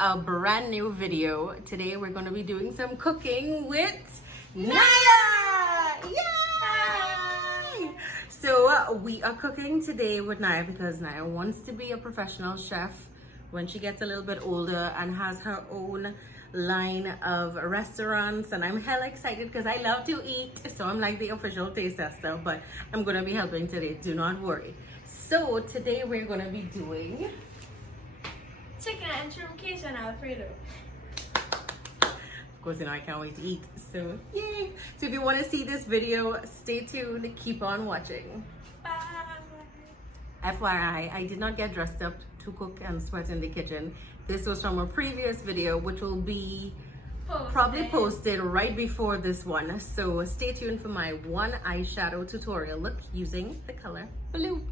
a brand new video. Today we're going to be doing some cooking with NYA! Yay! So we are cooking today with NYA because NYA wants to be a professional chef when she gets a little bit older and has her own line of restaurants, and I'm hella excited because I love to eat, so I'm like the official taste tester, but I'm gonna be helping today, do not worry. So today we're gonna be doing chicken and shrimp quiche and alfredo. Of course, you know I can't wait to eat, so yay. So if you want to see this video, stay tuned, keep on watching. Bye. FYI, I did not get dressed up to cook and sweat in the kitchen. This was from a previous video, which will be probably posted right before this one. So stay tuned for my one eyeshadow tutorial look using the color blue.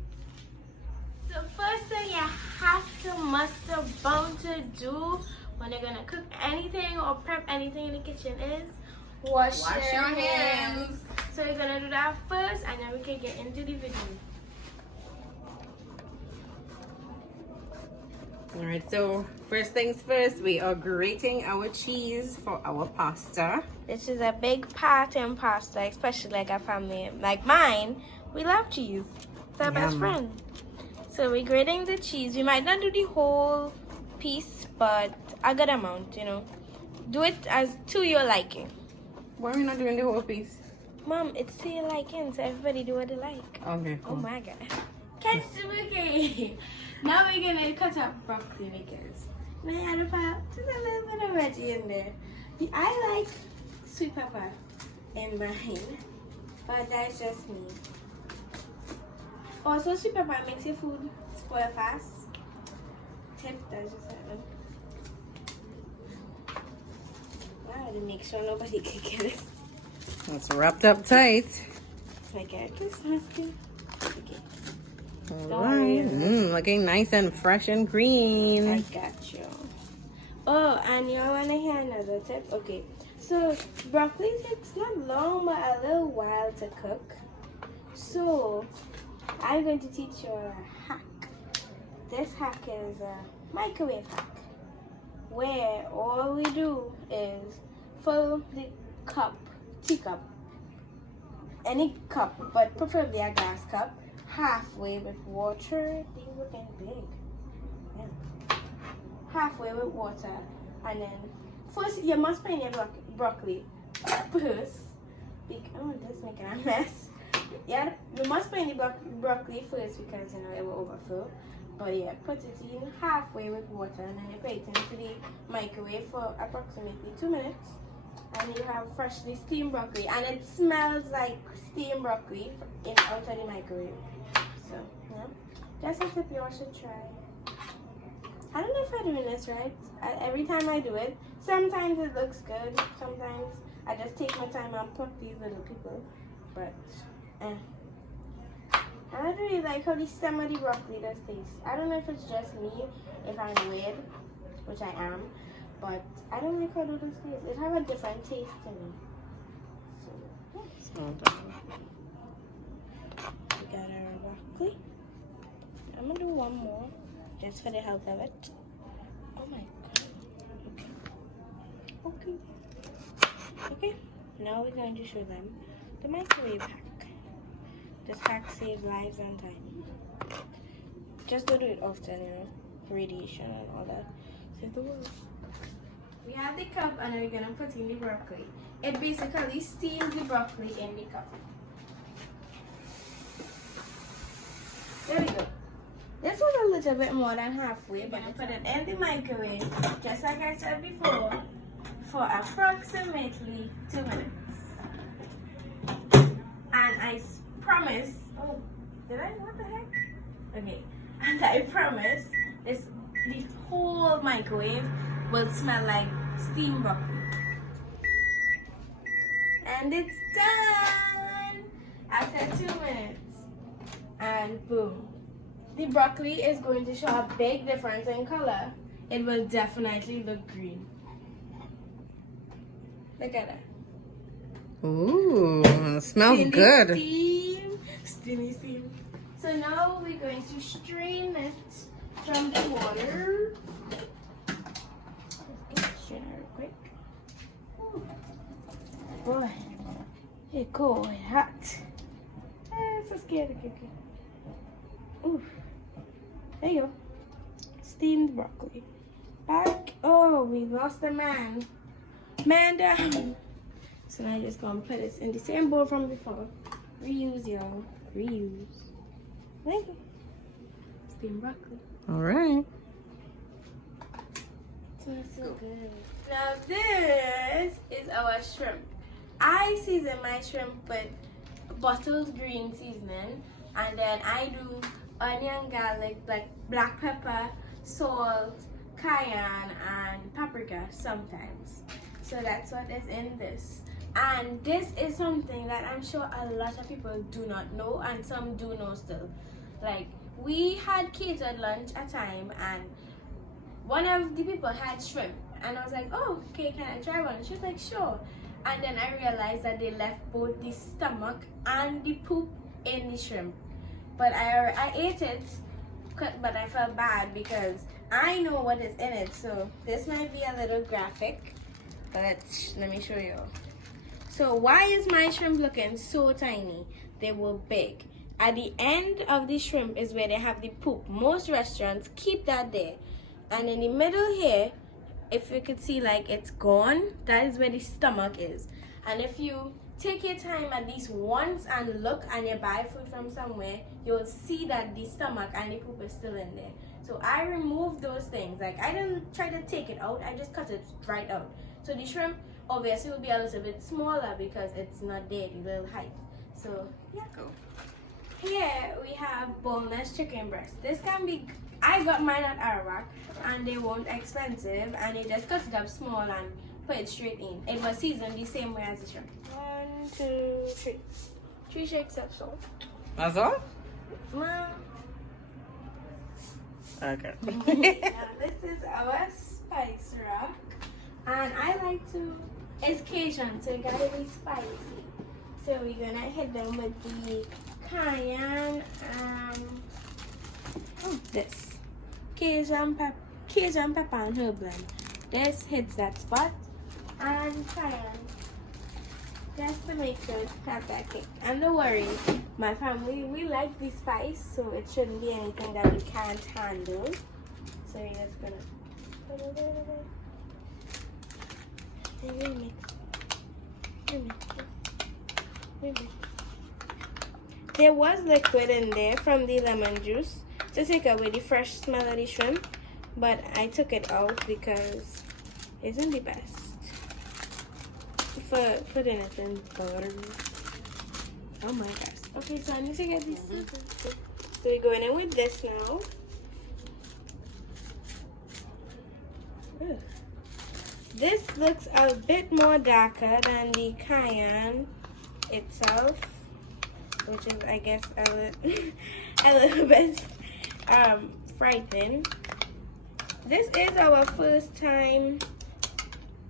So first thing you must bound to do when you're gonna cook anything or prep anything in the kitchen is wash your hands. So you're gonna do that first, and then we can get into the video. All right, so first things first, we are grating our cheese for our pasta. This is a big part in pasta, especially like a family like mine. We love cheese. It's our best friend. So we're grating the cheese. We might not do the whole piece, but a good amount, you know. Do it as to your liking. Why are we not doing the whole piece? Mom, it's to your liking, so everybody do what they like. Okay, cool. Oh my god. Catch the bouquet. Now we're gonna cut up broccoli because I had to put just a little bit of veggie in there. I like sweet pepper in mine, but that's just me. Also, sweet pepper makes your food spoil fast. Tip, that's just that one. Wow, to make sure nobody can get it. It's wrapped up tight. Like a Christmas tree. Okay. All right, looking nice and fresh and green. I got you. Oh, and you want to hear another tip? Okay, so broccoli takes not long, but a little while to cook. So I'm going to teach you a hack. This hack is a microwave hack, where all we do is fill the cup, teacup, any cup, but preferably a glass cup, halfway with water. These looking big. Yeah. Halfway with water, and then first you must put in your broccoli first. Oh, this is making a mess. Yeah, you must put in the broccoli first because you know it will overflow. But yeah, put it in halfway with water, and then you put it into the microwave for approximately 2 minutes. And you have freshly steamed broccoli, and it smells like steamed broccoli out of the microwave. So yeah, just a tip you all should try. I don't know if I'm doing this right. Every time I do it, sometimes it looks good. Sometimes I just take my time and pluck these little people. But and I don't really like how the stem of the broccoli does taste. I don't know if it's just me, if I'm weird, which I am. But I don't like how it does taste. It has a different taste to me. So, yeah. We got our broccoli. I'm gonna do one more, just for the health of it. Oh my god. Okay. Okay. Now we're going to show them the microwave hack. This hack saves lives and time. Just don't do it often, you know. Radiation and all that. Save the world. We have the cup, and then we're gonna put in the broccoli. It basically steams the broccoli in the cup. There we go. This was a little bit more than halfway, but I put it in the microwave, just like I said before, for approximately 2 minutes. And I promise, oh, did I, what the heck? Okay, and I promise the whole microwave will smell like steamed broccoli. And it's done after 2 minutes. And boom. The broccoli is going to show a big difference in color. It will definitely look green. Look at that. Ooh, smells Steamy good. Steam. So now we're going to strain it from the water. boy. It cold, hot. I'm so scared of cooking. Oof. There you go. Steamed broccoli. Back. Oh, we lost the man. Man down. So now I'm just gonna put this in the same bowl from before. Reuse, y'all. Reuse. Thank you. Steamed broccoli. All right. Smells so good. Now this is our shrimp. I season my shrimp with bottled green seasoning, and then I do onion, garlic, black pepper, salt, cayenne, and paprika sometimes. So that's what is in this. And this is something that I'm sure a lot of people do not know, and some do know still. Like, we had catered lunch a time, and one of the people had shrimp, and I was like, oh, okay, can I try one? She was like, sure. And then I realized that they left both the stomach and the poop in the shrimp. But I ate it, but I felt bad because I know what is in it. So this might be a little graphic, but let me show you. So why is my shrimp looking so tiny? They were big. At the end of the shrimp is where they have the poop. Most restaurants keep that there. And in the middle here, if you could see, like, it's gone, that is where the stomach is. And if you take your time at least once and look and you buy food from somewhere, you'll see that the stomach and the poop is still in there. So I removed those things. Like, I didn't try to take it out, I just cut it right out. So the shrimp obviously will be a little bit smaller because it's not there, the little height. So yeah, go. Here we have boneless chicken breast. This can be, I got mine at Arawak and they weren't expensive, and you just cut it up small and put it straight in. It was seasoned the same way as the shrimp. 1, 2, 3. 3 shakes of salt. That's all? Well, Okay. now this is our spice rack, and I like to, it's Cajun, so it gotta be spicy. So we're gonna hit them with the cayenne, this Cajun pepper and herb blend. This hits that spot, and cayenne, just to make sure it has that kick. And don't worry, my family, we like the spice, so it shouldn't be anything that we can't handle. So you're just gonna put it over there. And remix. There was liquid in there from the lemon juice to take away the fresh smell of the shrimp, but I took it out because it isn't the best for putting it in butter. Oh my gosh. Okay, so I need to get these scissors. So we're going in with this now. Ugh. This looks a bit more darker than the cayenne itself, which is, I guess, a little bit frightening. This is our first time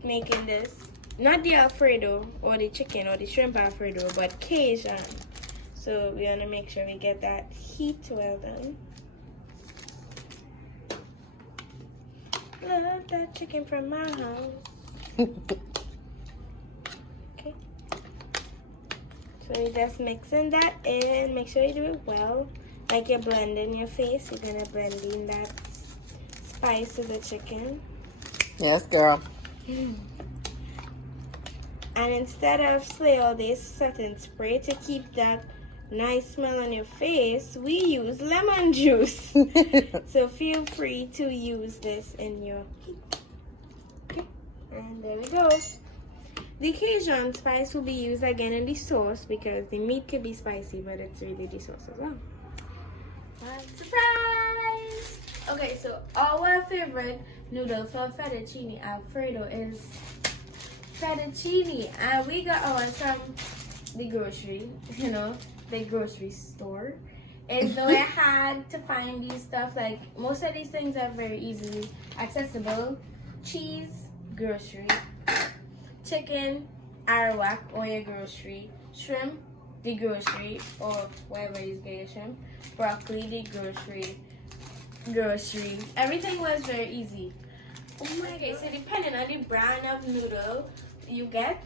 making this. Not the alfredo or the chicken or the shrimp alfredo, but Cajun. So we want to make sure we get that heat well done. Love that chicken from my house. Okay. So you're just mixing that in. Make sure you do it well. Like you're blending your face. You're going to blend in that spice of the chicken. Yes, girl. And instead of slay all this satin spray to keep that nice smell on your face, we use lemon juice. So feel free to use this in your heat. Okay, and there we go. The Cajun spice will be used again in the sauce because the meat could be spicy, but it's really the sauce as well. Surprise! Okay, so our favorite noodle for fettuccine alfredo is fettuccine, and we got ours from the grocery, the grocery store. Is though I had to find these stuff. Like, most of these things are very easily accessible. Cheese, grocery. Chicken, Arawak or your grocery. Shrimp, the grocery, or wherever you get your shrimp. Broccoli, the grocery. Everything was very easy. Oh my god, so depending on the brand of noodle you get,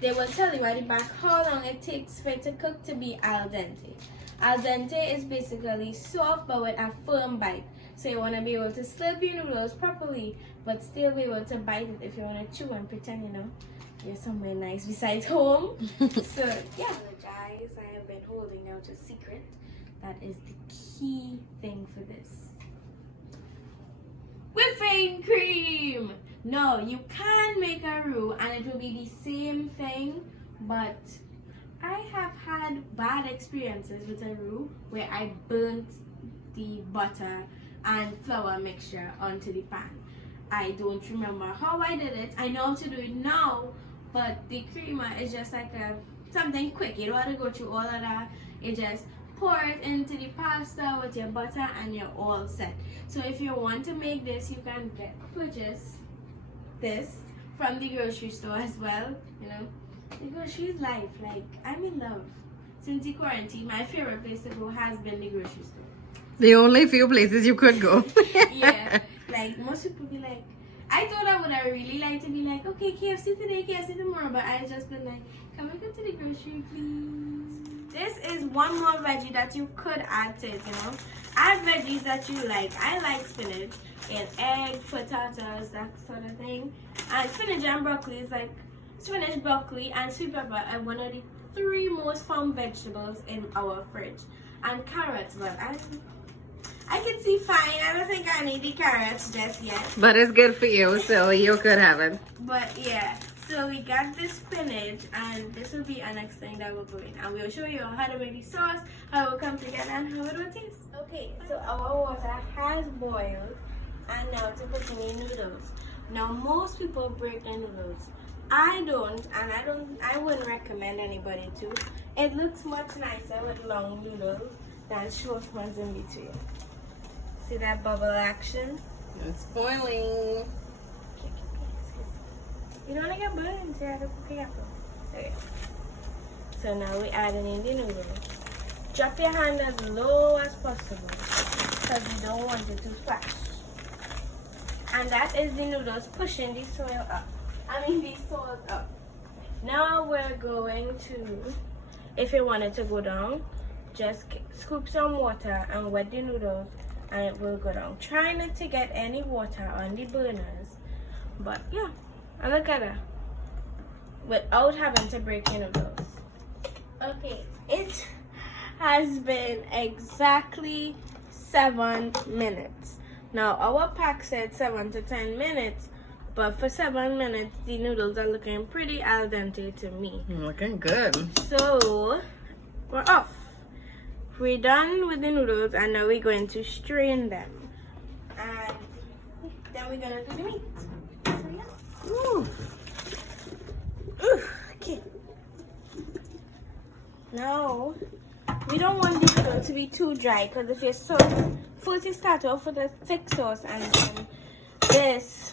they will tell you at the back how long it takes for it to cook to be al dente. Al dente is basically soft but with a firm bite. So you want to be able to slurp your noodles properly, but still be able to bite it if you want to chew and pretend, you know, you're somewhere nice besides home. So yeah, apologize. I have been holding out a secret. That is the key thing for this. Whipping cream. No, you can make a roux and it will be the same thing, but I have had bad experiences with a roux where I burnt the butter and flour mixture onto the pan. I don't remember how I did it. I know how to do it now, but the creamer is just like something quick. You don't have to go through all of that. You just pour it into the pasta with your butter and you're all set. So if you want to make this, you can purchase this from the grocery store as well. You know, the grocery is life. Like, I'm in love. Since the quarantine, my favorite place to go has been the grocery store. The only few places you could go. Yeah, like most people be like, I thought I would have really liked to be like, okay, KFC today, KFC tomorrow, but I just been like, can we go to the grocery, please? This is one more veggie that you could add to it, you know. Add veggies that you like. I like spinach and egg, potatoes, that sort of thing. And spinach and broccoli is like, spinach, broccoli, and sweet pepper are one of the 3 most found vegetables in our fridge. And carrots, but I can see fine. I don't think I need the carrots just yet. But it's good for you, so you could have it. But yeah, so we got the spinach, and this will be our next thing that will go in. And we'll show you how to make the sauce, how it will come together, and how it will taste. Okay, so our water has boiled, and now to put in the noodles. Now most people break their noodles. I don't, and I wouldn't recommend anybody to. It looks much nicer with long noodles than short ones in between. See that bubble action? It's boiling. You don't want to get burned, so you have to be careful. Okay. So now we're adding in the noodles. Drop your hand as low as possible because you don't want it to splash. And that is the noodles pushing the soil up. The salt up. Now we're going to, if you want it to go down, just scoop some water and wet the noodles and it will go down. Try not to get any water on the burners. But yeah, and look at that. Without having to break your noodles. Okay, it has been exactly 7 minutes. Now our pack said 7 to 10 minutes. But for 7 minutes, the noodles are looking pretty al dente to me. Looking good. So, we're off. We're done with the noodles, and now we're going to strain them. And then we're going to do the meat. So, yeah. Ooh. Ooh, okay. Now, we don't want the noodle to be too dry, because if you're so... First, you start off with a thick sauce, and then this...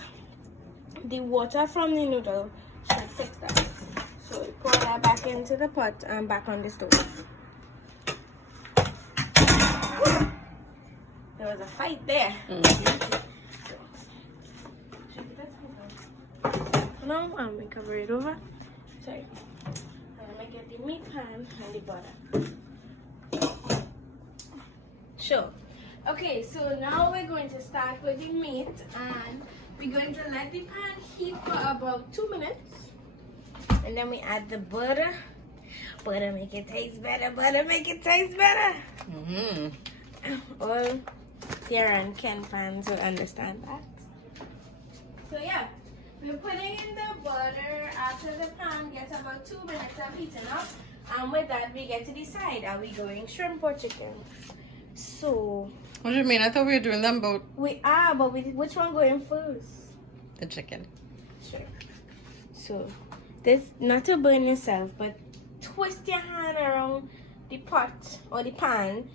The water from the noodle should fix that. So we pour that back into the pot and back on the stove. There was a fight there. Now and we cover it over. Sorry. I'm gonna get the meat pan and the butter. Sure. Okay, so now we're going to start with the meat and we're going to let the pan heat for about 2 minutes. And then we add the butter. Butter make it taste better. Butter make it taste better. All Sarah and Ken fans will understand that. So yeah, we're putting in the butter after the pan gets about 2 minutes of heating up. And with that, we get to decide, are we going shrimp or chicken? So... What do you mean? I thought we were doing them both. We are, but which one going first? The chicken. Sure. So, this, not to burn yourself, but twist your hand around the pot or the pan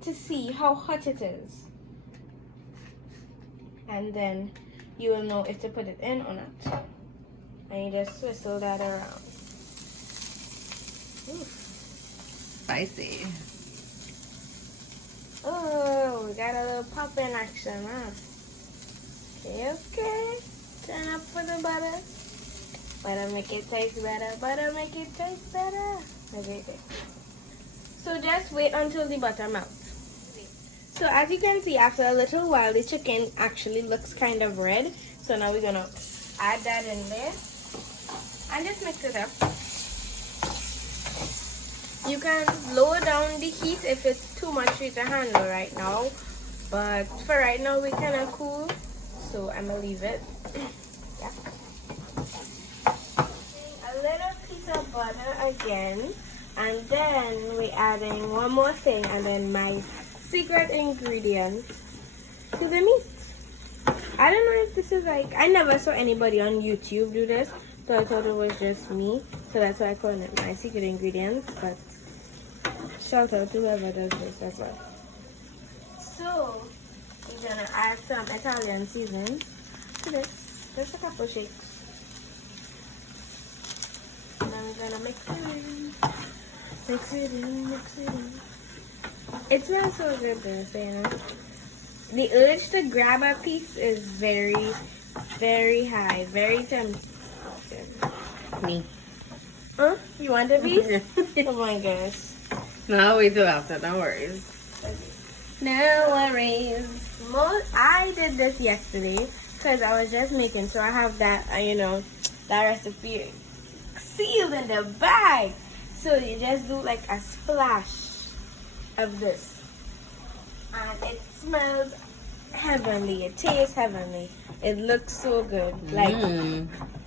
to see how hot it is. And then you will know if to put it in or not. And you just swizzle that around. Ooh. Spicy. Oh, we got a little pop in action, huh? Okay, okay. Turn up for the butter. Butter make it taste better. Butter make it taste better. Okay. So just wait until the butter melts. So as you can see, after a little while, the chicken actually looks kind of red. So now we're gonna add that in there and just mix it up. You can lower down the heat if it's too much for you to handle right now. But for right now, we're kind of cool. So I'm gonna leave it. Yeah. A little piece of butter again. And then we're adding one more thing. And then my secret ingredient to the meat. I don't know if this is like, I never saw anybody on YouTube do this. So I thought it was just me. So that's why I call it my secret ingredient. But shout out to whoever does this as well. So we're gonna add some Italian seasoning to this. Just a couple shakes. And then we're gonna mix it in. Mix it in, mix it in. It smells so good though, so you know. The urge to grab a piece is very, very high. Very tempting. Me. Huh? You want a piece? Oh my gosh. No, I'll wait till after, no worries. Okay. No worries. I did this yesterday because I was just making sure I have that, you know, that recipe sealed in the bag. So you just do like a splash of this. And it smells heavenly. It tastes heavenly. It looks so good. Like,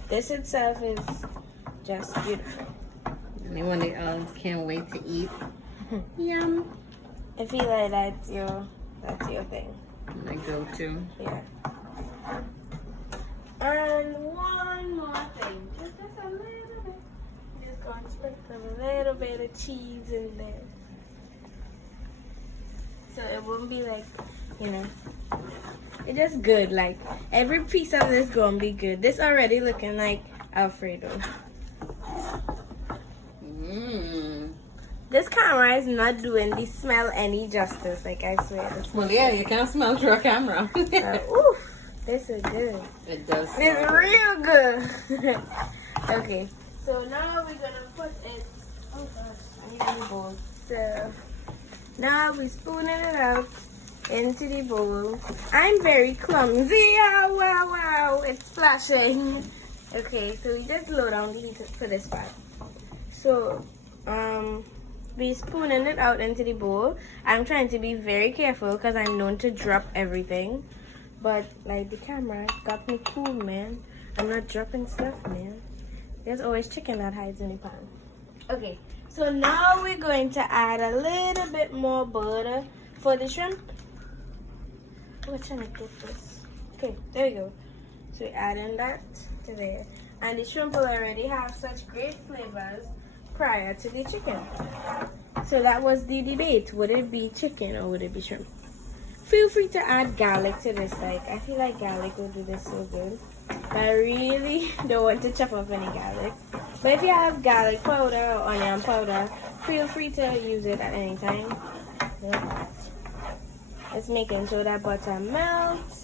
this itself is just beautiful. Anyone else can't wait to eat? Yum. I feel like that's your thing. My go-to. Yeah. And one more thing. Just a little bit. Just going to sprinkle a little bit of cheese in there. So it won't be like, you know, it's just good. Like, every piece of this gonna be good. This already looking like alfredo. This camera is not doing the smell any justice. Like, I swear. Well, yeah, you can smell through a camera. Oof, this is good. It does. It's real good. Okay, so now we're gonna put it. Oh gosh, I need a new bowl. So now we're spooning it out into the bowl. I'm very clumsy. Oh, wow, wow, it's splashing. Okay, so we just low down the heat for this part. So we spooning it out into the bowl. I'm trying to be very careful because I'm known to drop everything. But like, the camera got me cool, man. I'm not dropping stuff, man. There's always chicken that hides in the pan. Okay, so now we're going to add a little bit more butter for the shrimp. Oh, I'm trying to get this. Okay, there we go. So we're adding that to there. And the shrimp will already have such great flavors prior to the chicken. So that was the debate. Would it be chicken or would it be shrimp? Feel free to add garlic to this. Like, I feel like garlic will do this so good. But I really don't want to chop up any garlic. But if you have garlic powder or onion powder, feel free to use it at any time. Yeah. Just making sure that butter melts.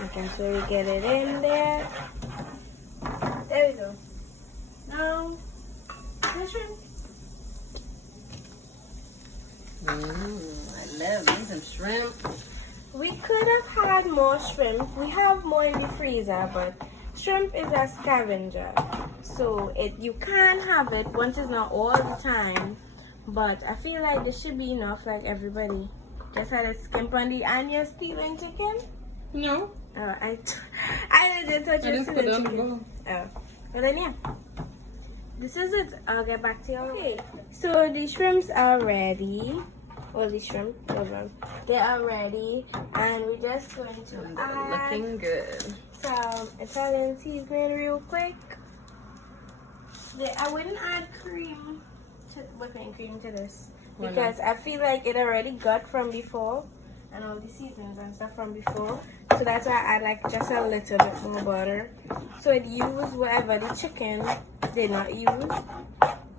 Making sure we get it in there. There we go. Now, the shrimp. I love me some shrimp. We could have had more shrimp. We have more in the freezer, but shrimp is a scavenger. So you can have it once it's not all the time. But I feel like this should be enough, like everybody. Just had a skimp on the and you're stealing chicken? No. Oh, I legit thought you were put it stealing on the chicken. bowl. Oh. Well then, yeah. This is it. I'll get back to you. Okay. So the shrimps are ready. Well, the shrimp, they are ready. And we're just going to add Looking good. some Italian seasoning real quick. I wouldn't add whipping cream to this. Because I feel like it already got from before. And all the seasonings and stuff from before. So that's why I add like just a little bit more butter. So it use whatever the chicken did not use.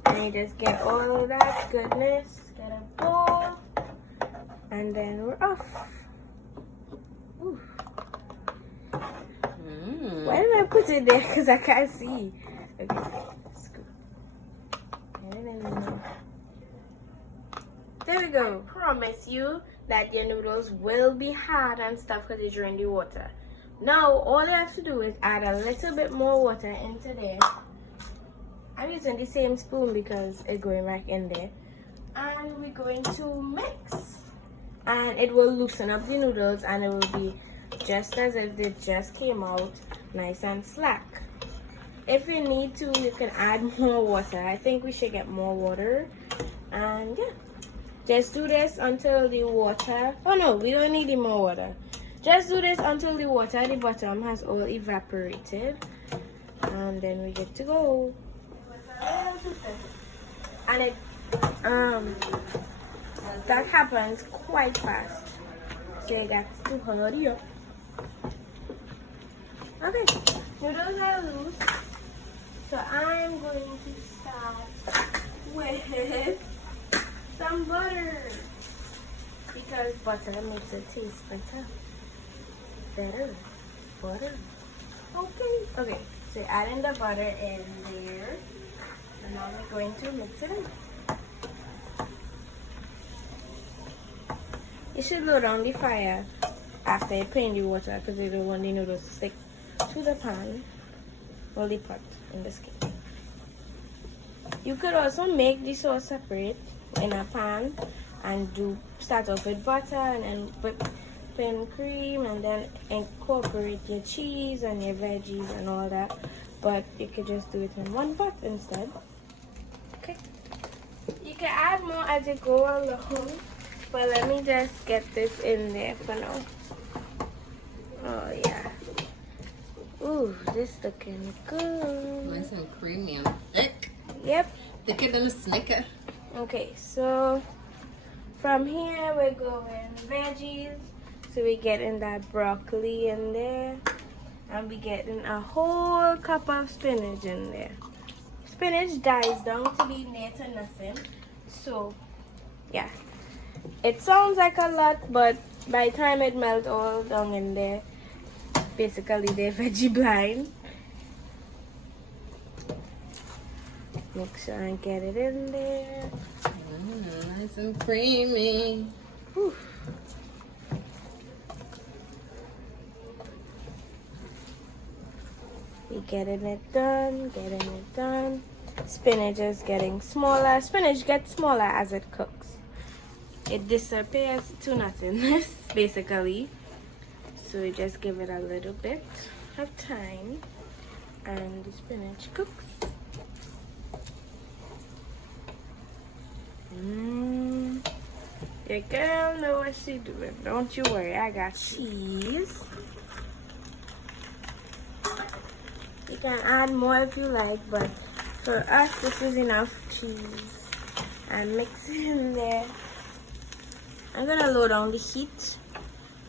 And you just get all of that goodness. Get a bowl. And then we're off. Ooh. Why did I put it there? Because I can't see. Okay, scoop. There we go. I promise you that your noodles will be hard and stuff because you're in the water. Now, all you have to do is add a little bit more water into there. I'm using the same spoon because it's going back in there. And we're going to mix. And it will loosen up the noodles and it will be just as if they just came out nice and slack. If you need to, you can add more water. I think we should get more water. And yeah, just do this until the water, oh no, we don't need any more water. Just do this until the water at the bottom has all evaporated. And then we get to go. And it that happens quite fast, so you got to hurry up. Okay, noodles are loose, so I'm going to start with some butter because butter makes it taste better. Butter. Okay, so you're adding the butter in there, and now we're going to mix it in. You should lower down the fire after you put in the water because you don't want the noodles to stick to the pan or the pot in this case. You could also make the sauce separate in a pan and start off with butter and then whipping cream and then incorporate your cheese and your veggies and all that. But you could just do it in one pot instead. Okay. You can add more as you go along. But let me just get this in there for now. Oh yeah. Ooh, this looking good. Nice and creamy and thick. Yep. Thicker than a Snicker. Okay, so from here we're going veggies. So we getting that broccoli in there. And we getting a whole cup of spinach in there. Spinach dies down to be near to nothing. So yeah. It sounds like a lot, but by the time it melts all down in there, basically they're veggie blind. Make sure and get it in there. Nice and creamy. Whew. We getting it done. Spinach is getting smaller. Spinach gets smaller as it cooks. It disappears to nothingness, basically. So we just give it a little bit of time and the spinach cooks. Your girl know what she doing. Don't you worry, I got cheese. You can add more if you like, but for us this is enough cheese. And mix it in there. I'm gonna lower down the heat,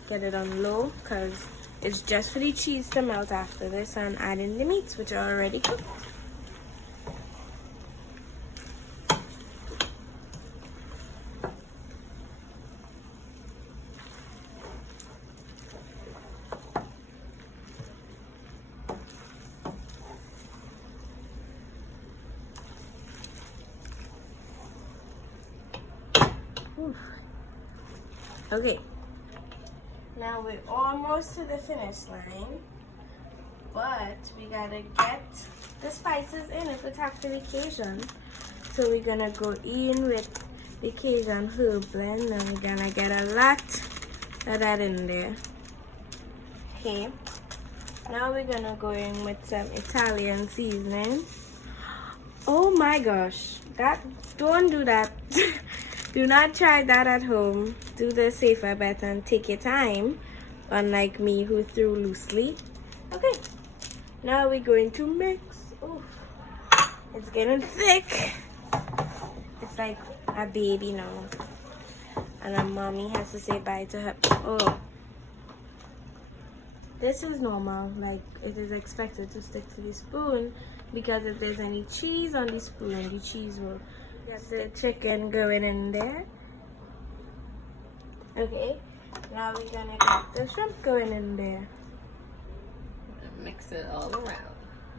get it on low, because it's just for the cheese to melt after this, and add in the meats, which are already cooked. Okay, now we're almost to the finish line, but we gotta get the spices in if it's after the Cajun. So we're gonna go in with the Cajun herb blend, and we're gonna get a lot of that in there. Okay, now we're gonna go in with some Italian seasoning. Oh my gosh, don't do that. Do not try that at home. Do the safer bet and take your time, unlike me who threw loosely. Okay, now we're going to mix. Ooh, it's getting thick. It's like a baby now. And a mommy has to say bye to her. Oh, this is normal. Like, it is expected to stick to the spoon, because if there's any cheese on the spoon, the cheese will get the chicken going in there. Okay, now we're gonna get the shrimp going in there. Mix it all around.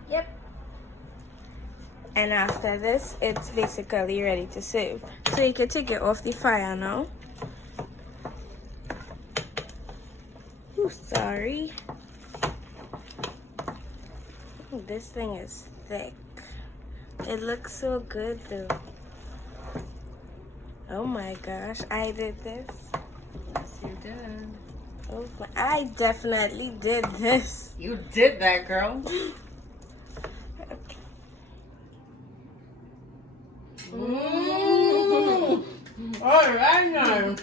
Yep. And after this, it's basically ready to serve. So you can take it off the fire now. Ooh, sorry. Ooh, this thing is thick. It looks so good though. Oh my gosh, I did this. Yes, you did. Oh, I definitely did this. You did that, girl. All right now.